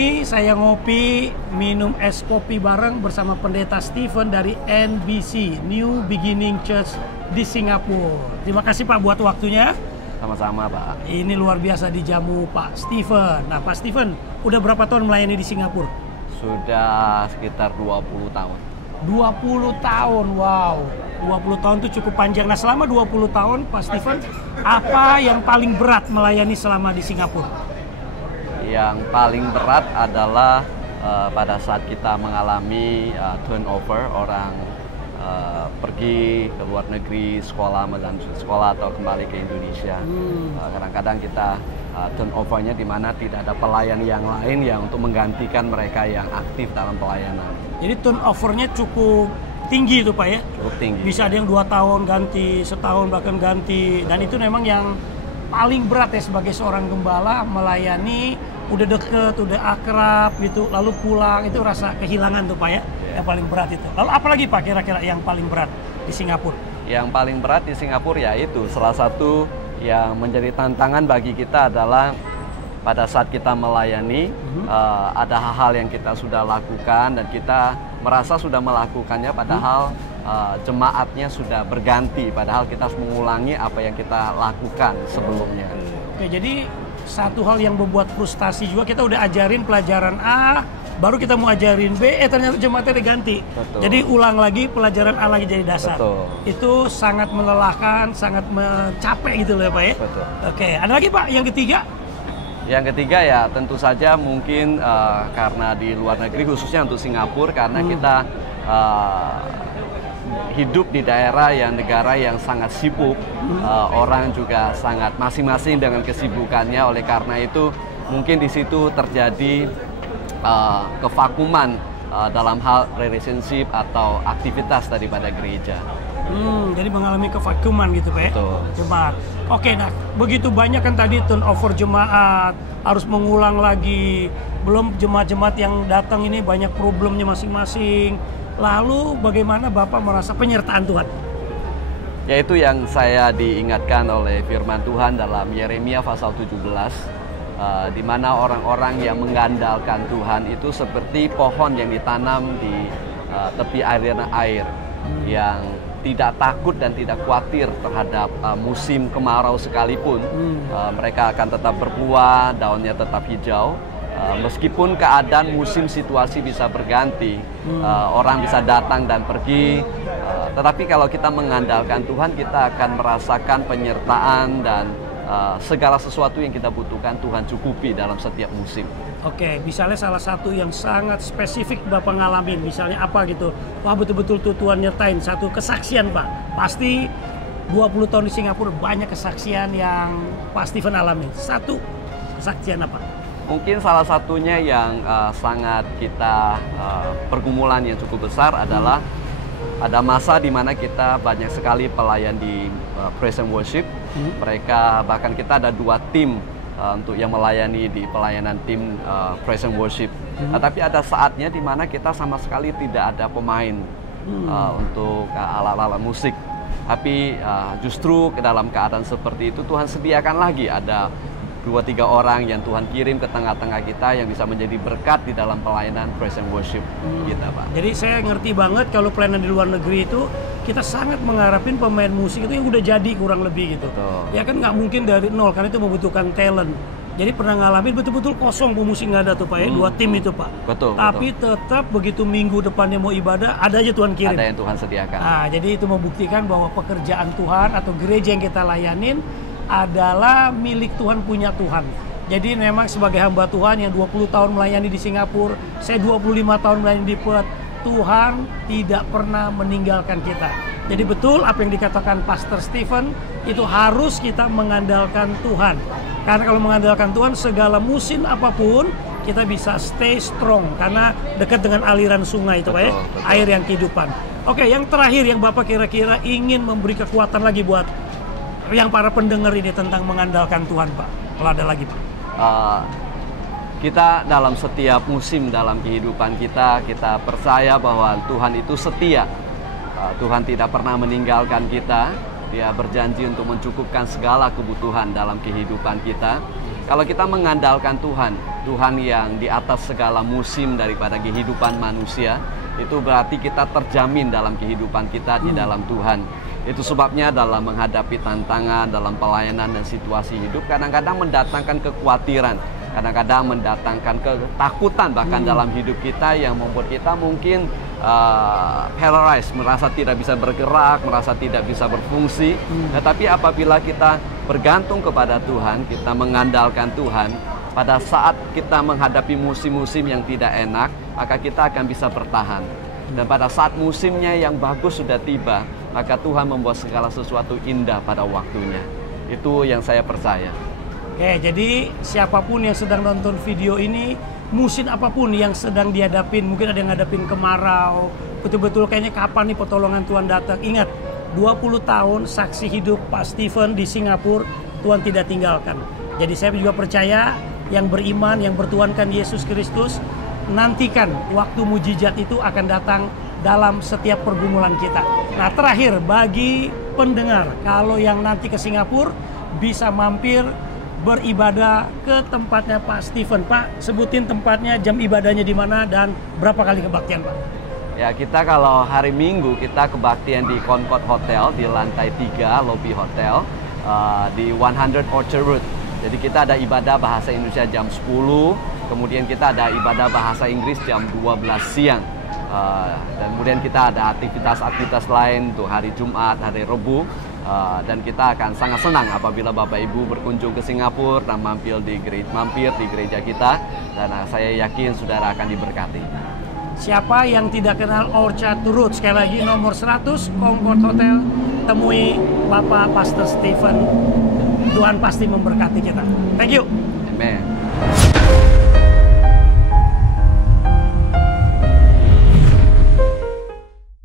ini saya ngopi, minum es kopi bareng bersama Pendeta Stephen dari NBC, New Beginning Church di Singapura. Terima kasih Pak buat waktunya. Sama-sama Pak. Ini luar biasa dijamu Pak Stephen. Nah Pak Stephen, udah berapa tahun melayani di Singapura? Sudah sekitar 20 tahun. 20 tahun, wow. 20 tahun itu cukup panjang. Nah selama 20 tahun Pak Stephen, apa yang paling berat melayani selama di Singapura? Yang paling berat adalah pada saat kita mengalami turnover, orang pergi ke luar negeri, sekolah, melanjutkan sekolah atau kembali ke Indonesia. Kadang-kadang kita turnovernya di mana tidak ada pelayan yang lain yang untuk menggantikan mereka yang aktif dalam pelayanan. Jadi turnovernya cukup tinggi itu Pak ya? Cukup tinggi. Bisa ada yang 2 tahun ganti, setahun bahkan ganti. Dan itu memang yang paling berat ya sebagai seorang gembala, melayani, udah deket, udah akrab gitu, lalu pulang, itu rasa kehilangan tuh Pak ya? Yang paling berat itu. Lalu apalagi Pak kira-kira yang paling berat di Singapura? Yang paling berat di Singapura yaitu salah satu yang menjadi tantangan bagi kita adalah pada saat kita melayani, ada hal-hal yang kita sudah lakukan dan kita merasa sudah melakukannya padahal jemaatnya sudah berganti, padahal kita harus mengulangi apa yang kita lakukan sebelumnya. Oke, jadi satu hal yang membuat frustasi juga, kita udah ajarin pelajaran A, baru kita mau ajarin B, ternyata jemaatnya diganti. Betul. Jadi ulang lagi pelajaran A lagi jadi dasar. Betul. Itu sangat melelahkan, sangat capek gitu loh ya Pak ya. Betul. Oke, ada lagi Pak yang ketiga? Yang ketiga ya tentu saja mungkin karena di luar negeri khususnya untuk Singapura karena kita hidup di daerah yang negara yang sangat sibuk, orang juga sangat masing-masing dengan kesibukannya, oleh karena itu mungkin di situ terjadi kevakuman dalam hal relationship atau aktivitas daripada gereja. Jadi mengalami kevakuman gitu Pak ya? Jemaat. Oke, nah begitu banyak kan tadi turnover jemaat, harus mengulang lagi, belum jemaat-jemaat yang datang ini banyak problemnya masing-masing. Lalu bagaimana Bapak merasa penyertaan Tuhan? Yaitu yang saya diingatkan oleh firman Tuhan dalam Yeremia pasal 17, di mana orang-orang yang mengandalkan Tuhan itu seperti pohon yang ditanam di tepi aliran air, yang tidak takut dan tidak khawatir terhadap musim kemarau sekalipun. Mereka akan tetap berbuah, daunnya tetap hijau. Meskipun keadaan musim situasi bisa berganti, orang bisa datang dan pergi, tetapi kalau kita mengandalkan Tuhan, kita akan merasakan penyertaan dan segala sesuatu yang kita butuhkan Tuhan cukupi dalam setiap musim. Oke, misalnya salah satu yang sangat spesifik Bapak ngalamin, misalnya apa gitu, wah betul-betul tuh Tuhan nyertain, satu kesaksian Pak, pasti 20 tahun di Singapura banyak kesaksian yang Pak Stephen alami, satu kesaksian apa? Mungkin salah satunya yang sangat kita pergumulan yang cukup besar adalah ada masa di mana kita banyak sekali pelayan di praise and worship. Mereka, bahkan kita ada 2 tim untuk yang melayani di pelayanan tim praise and worship. Tapi ada saatnya di mana kita sama sekali tidak ada pemain untuk alat-alat musik. Tapi justru ke dalam keadaan seperti itu Tuhan sediakan lagi ada 2-3 orang yang Tuhan kirim ke tengah-tengah kita yang bisa menjadi berkat di dalam pelayanan praise and worship kita Pak. Jadi saya ngerti banget kalau pelayanan di luar negeri itu kita sangat mengharapin pemain musik itu yang udah jadi kurang lebih gitu. Betul. Ya kan nggak mungkin dari nol karena itu membutuhkan talent. Jadi pernah ngalamin betul-betul kosong pemusik nggak ada tuh Pak ya, 2 tim itu Pak. Betul. Tapi tetap begitu minggu depannya mau ibadah ada aja Tuhan kirim. Ada yang Tuhan sediakan. Nah, jadi itu membuktikan bahwa pekerjaan Tuhan atau gereja yang kita layanin adalah milik Tuhan, punya Tuhan. Jadi memang sebagai hamba Tuhan yang 20 tahun melayani di Singapura, saya 25 tahun melayani di Perth, Tuhan tidak pernah meninggalkan kita. Jadi betul apa yang dikatakan Pastor Stephen, itu harus kita mengandalkan Tuhan. Karena kalau mengandalkan Tuhan, segala musim apapun kita bisa stay strong karena dekat dengan aliran sungai itu Pak ya, air yang kehidupan. Oke, yang terakhir yang Bapak kira-kira ingin memberi kekuatan lagi buat yang para pendengar ini tentang mengandalkan Tuhan Pak, kalau ada lagi Pak. Kita dalam setiap musim dalam kehidupan kita percaya bahwa Tuhan itu setia. Tuhan tidak pernah meninggalkan kita. Dia berjanji untuk mencukupkan segala kebutuhan dalam kehidupan kita. Kalau kita mengandalkan Tuhan, Tuhan yang di atas segala musim daripada kehidupan manusia, itu berarti kita terjamin dalam kehidupan kita di dalam Tuhan. Itu sebabnya dalam menghadapi tantangan, dalam pelayanan dan situasi hidup, kadang-kadang mendatangkan kekhawatiran, kadang-kadang mendatangkan ketakutan bahkan dalam hidup kita yang membuat kita mungkin paralyzed, merasa tidak bisa bergerak, merasa tidak bisa berfungsi. Tetapi apabila kita bergantung kepada Tuhan, kita mengandalkan Tuhan, pada saat kita menghadapi musim-musim yang tidak enak, maka kita akan bisa bertahan. Dan pada saat musimnya yang bagus sudah tiba, maka Tuhan membuat segala sesuatu indah pada waktunya. Itu yang saya percaya. Oke, jadi siapapun yang sedang nonton video ini, musim apapun yang sedang dihadapin, mungkin ada yang ngadapin kemarau, betul-betul kayaknya kapan nih pertolongan Tuhan datang. Ingat, 20 tahun saksi hidup Pak Stephen di Singapura, Tuhan tidak tinggalkan. Jadi saya juga percaya yang beriman, yang bertuhankan Yesus Kristus, nantikan waktu mujizat itu akan datang dalam setiap pergumulan kita. Nah, terakhir bagi pendengar, kalau yang nanti ke Singapura bisa mampir beribadah ke tempatnya Pak Stephen. Pak, sebutin tempatnya, jam ibadahnya di mana, dan berapa kali kebaktian, Pak? Ya, kita kalau hari Minggu kita kebaktian di Concord Hotel di lantai 3 lobby hotel di 100 Orchard Road. Jadi kita ada ibadah bahasa Indonesia jam 10, kemudian kita ada ibadah bahasa Inggris jam 12 siang. Dan kemudian kita ada aktivitas-aktivitas lain untuk hari Jumat, hari Rabu. Dan kita akan sangat senang apabila Bapak Ibu berkunjung ke Singapura dan mampir di gereja kita. Dan saya yakin saudara akan diberkati. Siapa yang tidak kenal Orchard Road, sekali lagi nomor 100 Concord Hotel, temui Bapak Pastor Stephen. Tuhan pasti memberkati kita. Thank you. Amen.